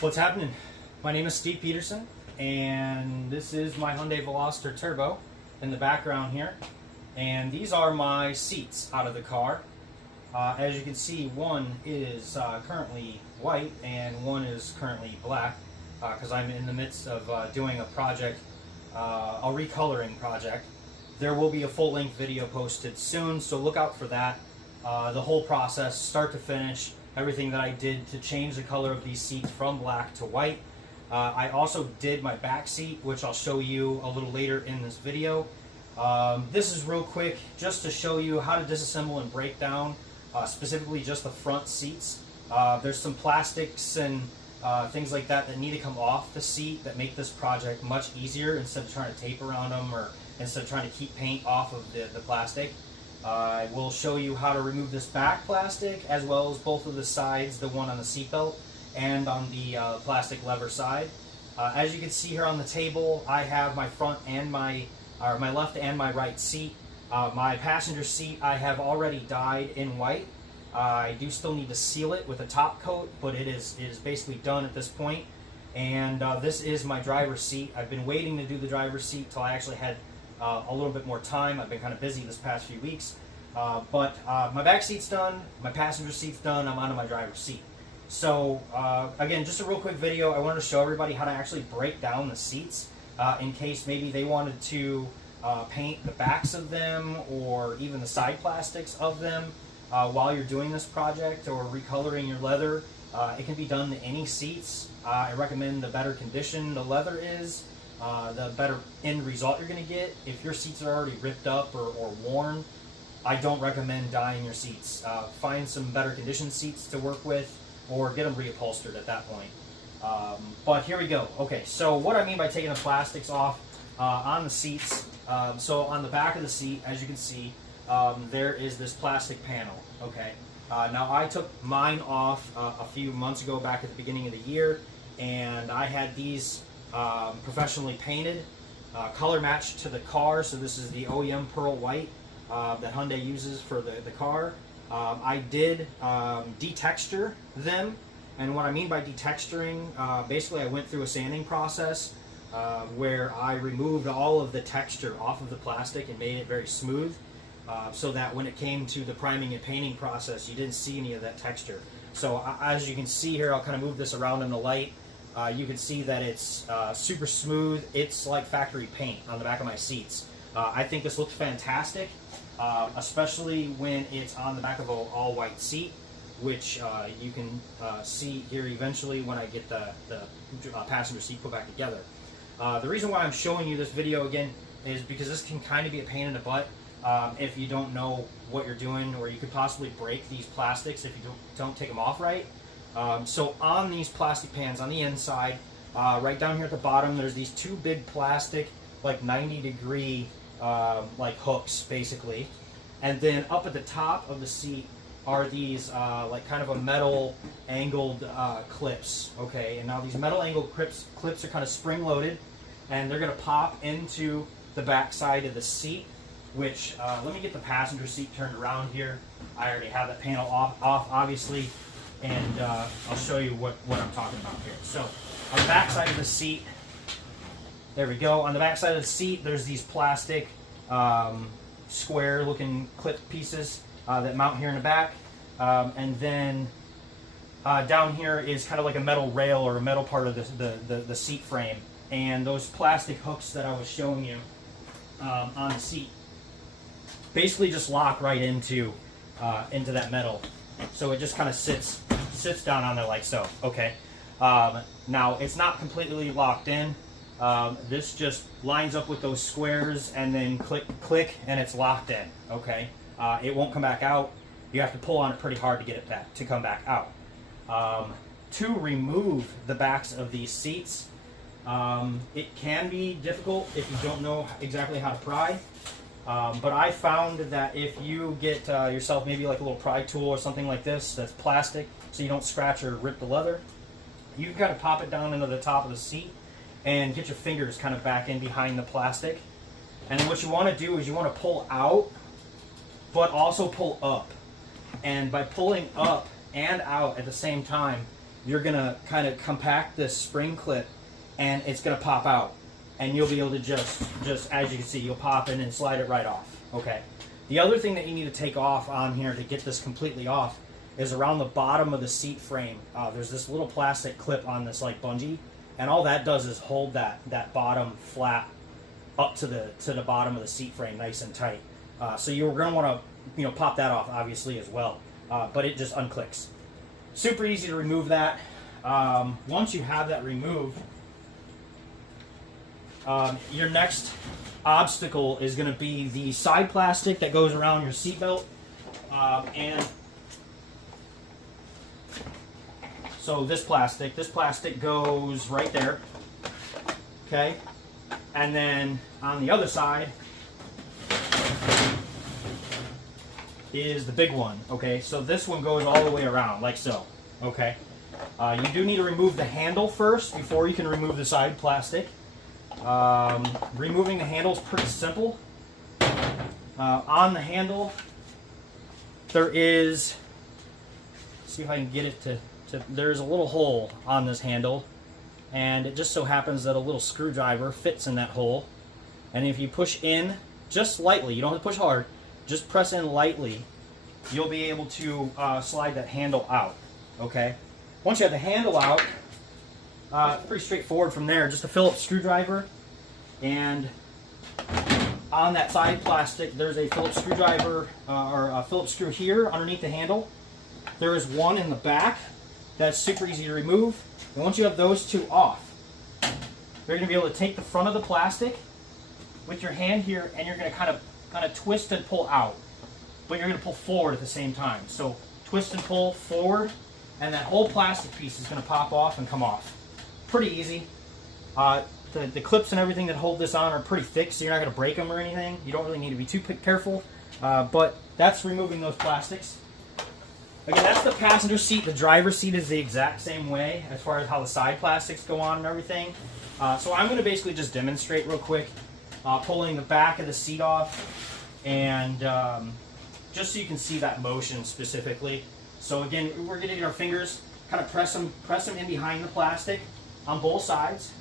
What's happening? My name is Steve Peterson, and this is my Hyundai Veloster Turbo in the background here. And these are my seats out of the car. As you can see, one is currently white and one is currently black because I'm in the midst of doing a project, a recoloring project. There will be a full-length video posted soon, so look out for that. The whole process, start to finish, everything that I did to change the color of these seats from black to white. I also did my back seat, which I'll show you a little later in this video. This is real quick just to show you how to disassemble and break down specifically just the front seats. There's some plastics and things like that that need to come off the seat that make this project much easier instead of trying to tape around them or instead of trying to keep paint off of the plastic. I will show you how to remove this back plastic as well as both of the sides, the one on the seatbelt and on the plastic lever side. As you can see here on the table, I have my front and my left and my right seat. My passenger seat I have already dyed in white. I do still need to seal it with a top coat, but it is basically done at this point. And this is my driver's seat. I've been waiting to do the driver's seat till I actually had a little bit more time. I've been kind of busy this past few weeks. But my back seat's done, my passenger seat's done, I'm onto my driver's seat. So again, just a real quick video. I wanted to show everybody how to actually break down the seats in case maybe they wanted to paint the backs of them or even the side plastics of them while you're doing this project or recoloring your leather. It can be done to any seats. I recommend the better condition the leather is, the better end result you're going to get. If your seats are already ripped up or worn, I don't recommend dyeing your seats. Find some better conditioned seats to work with or get them reupholstered at that point. But here we go. Okay, so what I mean by taking the plastics off on the seats, so on the back of the seat, as you can see, there is this plastic panel. Okay, now I took mine off a few months ago back at the beginning of the year, and I had these professionally painted, color matched to the car. So this is the OEM Pearl White that Hyundai uses for the car. I did detexture them, and what I mean by detexturing, basically I went through a sanding process where I removed all of the texture off of the plastic and made it very smooth, so that when it came to the priming and painting process, you didn't see any of that texture. So as you can see here, I'll kind of move this around in the light. You can see that it's super smooth. It's like factory paint on the back of my seats. I think this looks fantastic, especially when it's on the back of an all-white seat, which you can see here eventually when I get the passenger seat put back together. The reason why I'm showing you this video again is because this can kind of be a pain in the butt if you don't know what you're doing, or you could possibly break these plastics if you don't take them off right. So on these plastic pans on the inside, right down here at the bottom, there's these two big plastic, like 90-degree like hooks basically, and then up at the top of the seat are these like kind of a metal angled clips. Okay, and now these metal angled clips are kind of spring loaded, and they're going to pop into the back side of the seat, which let me get the passenger seat turned around here. I already have that panel off obviously, and I'll show you what I'm talking about here. So on the back side of the seat, there we go. On the back side of the seat, there's these plastic square looking clip pieces that mount here in the back. And then down here is kind of like a metal rail or a metal part of the seat frame. And those plastic hooks that I was showing you on the seat basically just lock right into that metal. So it just kind of sits down on there like so. Okay. Now it's not completely locked in. This just lines up with those squares and then click and it's locked in. Okay, it won't come back out. You have to pull on it pretty hard to get it back to come back out. To remove the backs of these seats, it can be difficult if you don't know exactly how to pry. But I found that if you get yourself maybe like a little pry tool or something like this that's plastic, so you don't scratch or rip the leather, you can kind of pop it down into the top of the seat and get your fingers kind of back in behind the plastic. And what you want to do is you want to pull out, but also pull up. And by pulling up and out at the same time, you're gonna kind of compact this spring clip, and it's gonna pop out, and you'll be able to just as you can see, you'll pop in and slide it right off. Okay. The other thing that you need to take off on here to get this completely off is around the bottom of the seat frame. There's this little plastic clip on this like bungee, and all that does is hold that bottom flap up to the bottom of the seat frame nice and tight. So you're going to want to pop that off obviously as well, but it just unclicks. Super easy to remove that. Once you have that removed, your next obstacle is going to be the side plastic that goes around your seat belt, and so this plastic goes right there, okay? And then on the other side is the big one, okay? So this one goes all the way around, like so, okay? You do need to remove the handle first before you can remove the side plastic. Removing the handle is pretty simple. On the handle, there is, see if I can get it to there's a little hole on this handle, and it just so happens that a little screwdriver fits in that hole, and if you push in just lightly, you don't have to push hard, just press in lightly, you'll be able to slide that handle out. Okay, once you have the handle out, it's pretty straightforward from there. Just a Phillips screwdriver, and on that side plastic there's a Phillips screwdriver or a Phillips screw here underneath the handle. There is one in the back that's super easy to remove. And once you have those two off, you're going to be able to take the front of the plastic with your hand here, and you're going to kind of twist and pull out, but you're going to pull forward at the same time. So twist and pull forward, and that whole plastic piece is going to pop off and come off. Pretty easy. The clips and everything that hold this on are pretty thick, so you're not going to break them or anything. You don't really need to be too careful, but that's removing those plastics. Again, that's the passenger seat. The driver's seat is the exact same way as far as how the side plastics go on and everything. So I'm going to basically just demonstrate real quick, pulling the back of the seat off, and just so you can see that motion specifically. So again, we're going to get our fingers, kind of press them in behind the plastic on both sides,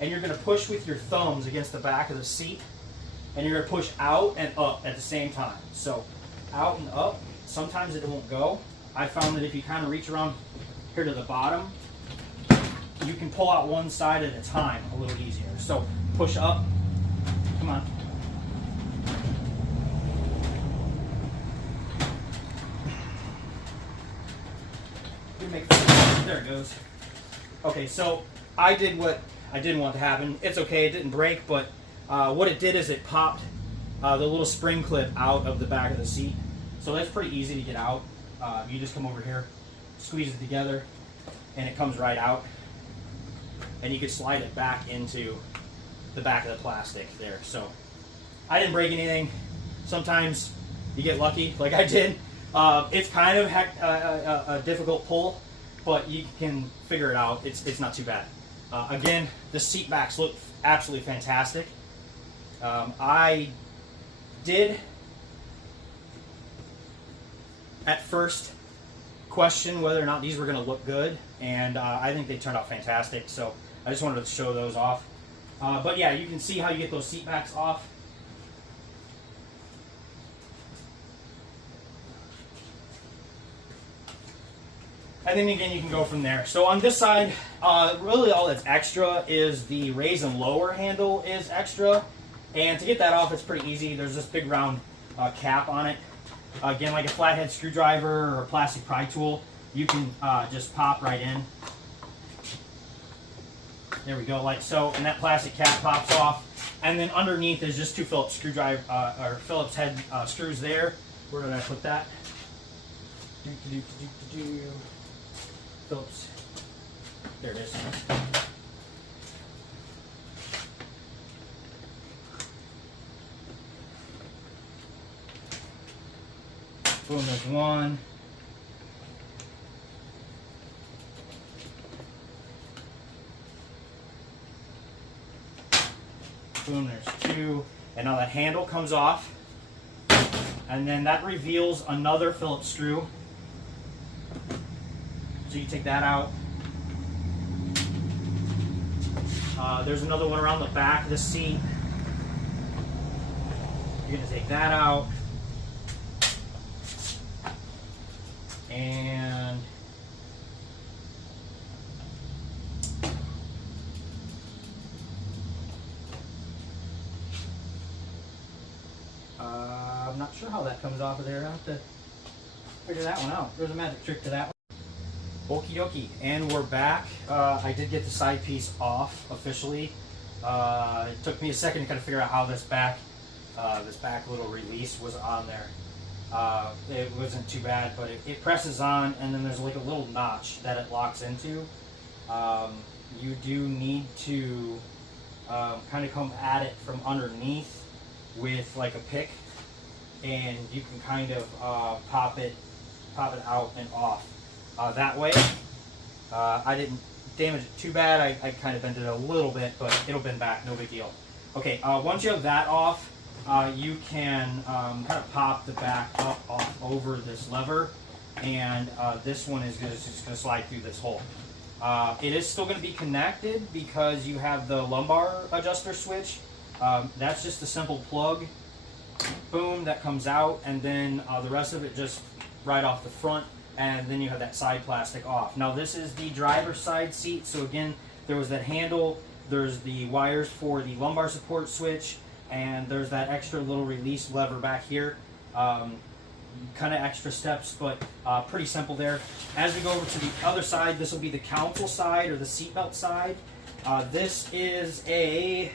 and you're going to push with your thumbs against the back of the seat, and you're going to push out and up at the same time. So out and up. Sometimes it won't go. I found that if you kind of reach around here to the bottom, you can pull out one side at a time a little easier. So push up. Come on. There it goes. Okay, so I did what I didn't want to happen. It's okay, it didn't break, but what it did is it popped the little spring clip out of the back of the seat. So that's pretty easy to get out. You just come over here, squeeze it together, and it comes right out. And you can slide it back into the back of the plastic there. So I didn't break anything. Sometimes you get lucky, like I did. It's kind of a difficult pull, but you can figure it out. It's not too bad. Again, the seat backs look absolutely fantastic. I did at first question whether or not these were going to look good, and I think they turned out fantastic, so I just wanted to show those off. But yeah, you can see how you get those seat backs off. And then again, you can go from there. So on this side, really all that's extra is the raise and lower handle is extra, and to get that off, it's pretty easy. There's this big round cap on it. Again, like a flathead screwdriver or a plastic pry tool, you can just pop right in. There we go, like so, and that plastic cap pops off. And then underneath is just two Phillips screwdriver or Phillips head screws there. Where did I put that? Phillips. There it is. Boom, there's one. Boom, there's two. And now that handle comes off. And then that reveals another Phillips screw. So you take that out. There's another one around the back of the seat. You're going to take that out. And I'm not sure how that comes off of there. I'll have to figure that one out. There's a magic trick to that one. Okie dokie, and we're back. I did get the side piece off officially. It took me a second to kind of figure out how this back little release was on there. It wasn't too bad, but it presses on, and then there's like a little notch that it locks into. You do need to kind of come at it from underneath with like a pick, and you can kind of pop it out and off. That way, I didn't damage it too bad. I kind of bent it a little bit, but it'll bend back, no big deal. Okay, once you have that off, you can kind of pop the back up off over this lever, and this one is just going to slide through this hole. It is still going to be connected because you have the lumbar adjuster switch. That's just a simple plug, boom, that comes out, and then the rest of it just right off the front, and then you have that side plastic off. Now this is the driver's side seat, so again, there was that handle, there's the wires for the lumbar support switch, and there's that extra little release lever back here. Kind of extra steps, but pretty simple there. As we go over to the other side, this will be the console side or the seatbelt side. This is a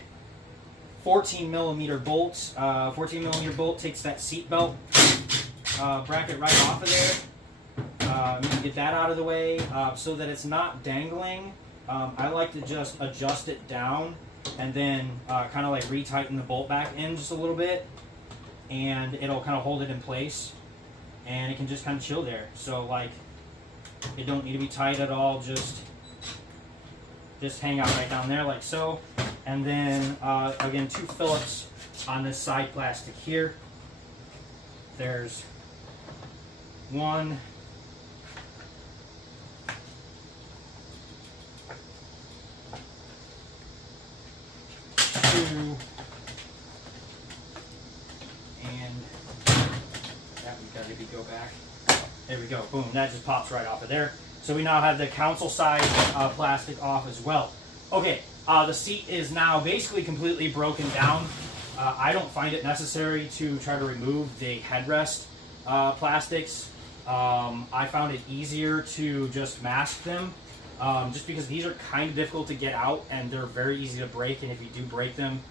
14 millimeter bolt. 14 millimeter bolt takes that seatbelt bracket right off of there. You can get that out of the way so that it's not dangling. I like to just adjust it down and then kind of like retighten the bolt back in just a little bit, and it'll kind of hold it in place, and it can just kind of chill there. So like, it don't need to be tight at all, just hang out right down there like so. And then again, 2 Phillips on this side plastic here. There's 1, 2, and that we gotta go back. There we go, boom, that just pops right off of there. So we now have the console side plastic off as well. Okay, the seat is now basically completely broken down. I don't find it necessary to try to remove the headrest plastics. I found it easier to just mask them, just because these are kind of difficult to get out, and they're very easy to break, and if you do break them,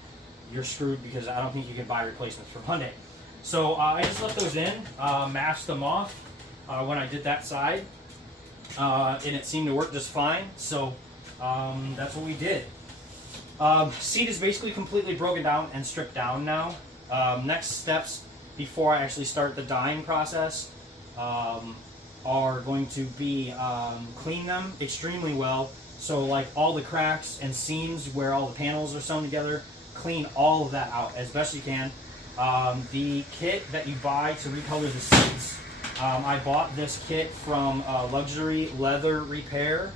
you're screwed, because I don't think you can buy replacements from Hyundai. So I just left those in, masked them off when I did that side, and it seemed to work just fine. So that's what we did. Seat is basically completely broken down and stripped down now. Next steps before I actually start the dyeing process are going to be clean them extremely well. So like all the cracks and seams where all the panels are sewn together, clean all of that out as best you can. The kit that you buy to recolor the seats, I bought this kit from Luxury Leather Repair.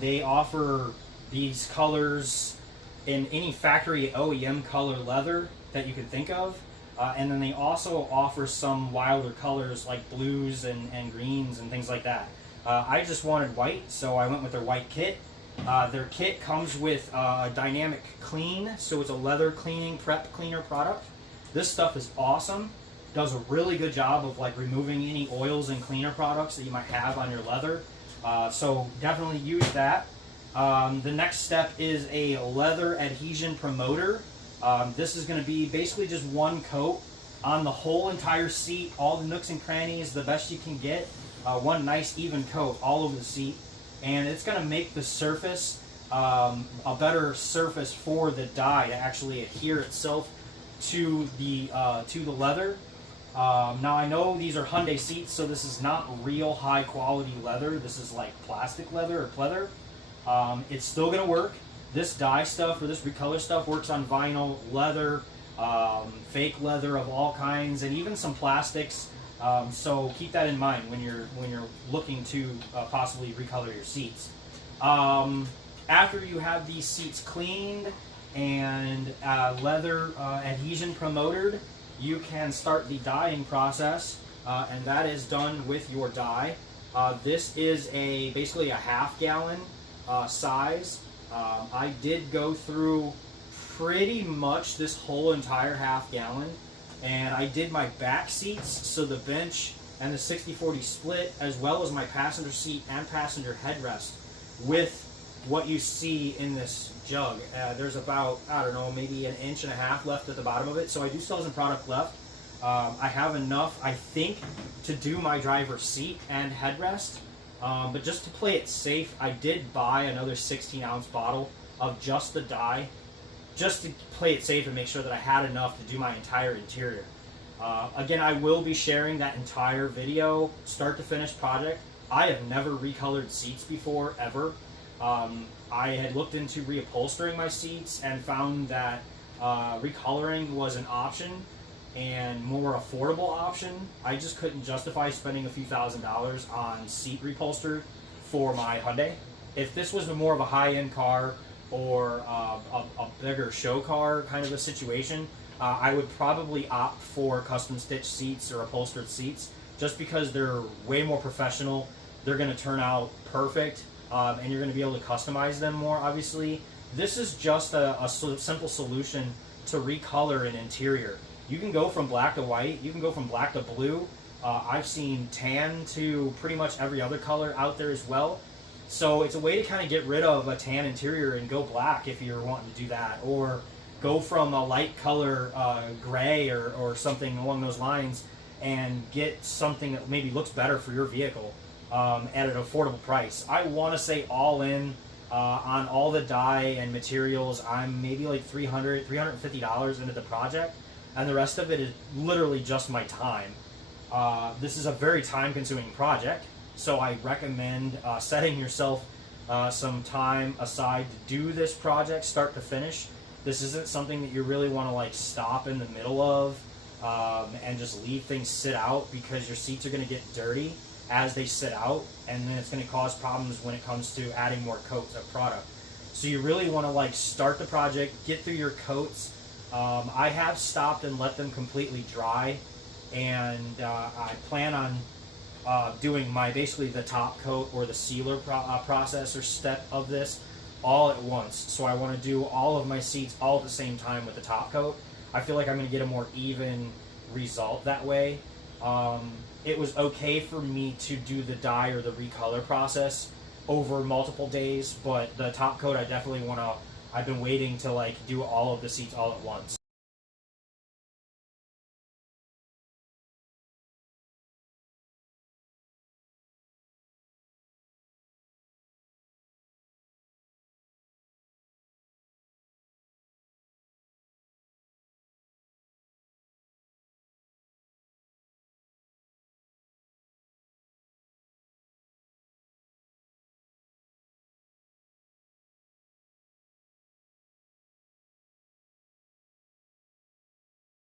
They offer these colors in any factory OEM color leather that you can think of. And then they also offer some wilder colors like blues and greens and things like that. I just wanted white, so I went with their white kit. Their kit comes with dynamic clean, so it's a leather cleaning prep cleaner product. This stuff is awesome. Does a really good job of like removing any oils and cleaner products that you might have on your leather. So definitely use that. The next step is a leather adhesion promoter. This is going to be basically just one coat on the whole entire seat, all the nooks and crannies, the best you can get. One nice even coat all over the seat, and it's going to make the surface a better surface for the dye to actually adhere itself to the leather. Now I know these are Hyundai seats, so this is not real high quality leather. This is like plastic leather or pleather. It's still going to work. This dye stuff or this recolor stuff works on vinyl, leather, fake leather of all kinds, and even some plastics. So keep that in mind when you're looking to possibly recolor your seats. After you have these seats cleaned and leather adhesion promoted, you can start the dyeing process, and that is done with your dye. This is basically a half-gallon size. I did go through pretty much this whole entire half-gallon, and I did my back seats, so the bench and the 60/40 split, as well as my passenger seat and passenger headrest, with what you see in this jug. There's about, I don't know, maybe 1.5 inches left at the bottom of it, so I do still have some product left. I have enough, I think, to do my driver's seat and headrest, but just to play it safe, I did buy another 16-ounce bottle of just the dye, just to play it safe and make sure that I had enough to do my entire interior. Again, I will be sharing that entire video, start to finish project. I have never recolored seats before, ever. I had looked into reupholstering my seats and found that recoloring was an option and more affordable option. I just couldn't justify spending a few $1,000s on seat reupholster for my Hyundai. If this was more of a high-end car or a bigger show car kind of a situation, I would probably opt for custom stitched seats or upholstered seats, just because they're way more professional. They're going to turn out perfect, and you're going to be able to customize them more, obviously. This is just a simple solution to recolor an interior. You can go from black to white, you can go from black to blue. I've seen tan to pretty much every other color out there as well. So it's a way to kind of get rid of a tan interior and go black if you're wanting to do that, or go from a light color gray or something along those lines and get something that maybe looks better for your vehicle at an affordable price. I want to say all in on all the dye and materials, I'm maybe like $300, $350 into the project, and the rest of it is literally just my time. This is a very time-consuming project, so I recommend setting yourself some time aside to do this project, start to finish. This isn't something that you really want to like stop in the middle of and just leave things sit out, because your seats are going to get dirty as they sit out, and then it's going to cause problems when it comes to adding more coats of product. So you really want to like start the project, get through your coats. I have stopped and let them completely dry, and I plan on doing basically the top coat or the sealer process or step of this all at once. So I want to do all of my seats all at the same time with the top coat. I feel like I'm going to get a more even result that way. It was okay for me to do the dye or the recolor process over multiple days, but the top coat I definitely want to, I've been waiting to like do all of the seats all at once.